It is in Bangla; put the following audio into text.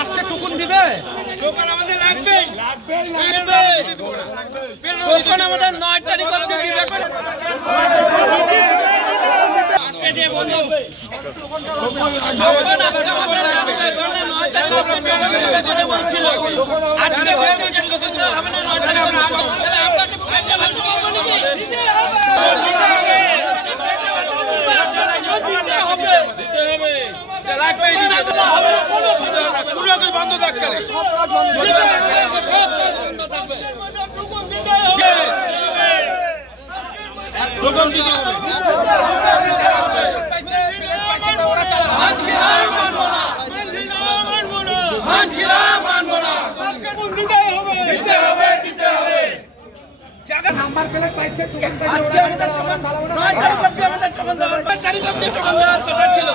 আজকে টুকুন দিবে আমাদের 9 তারিখ অবধি দিবে। বন্ধ থাকবে নাম্বার প্লেট পাইছে আজকে আমাদের 9 তারিখ অবধি আমাদের টোকন দেওয়ার কথা ছিল।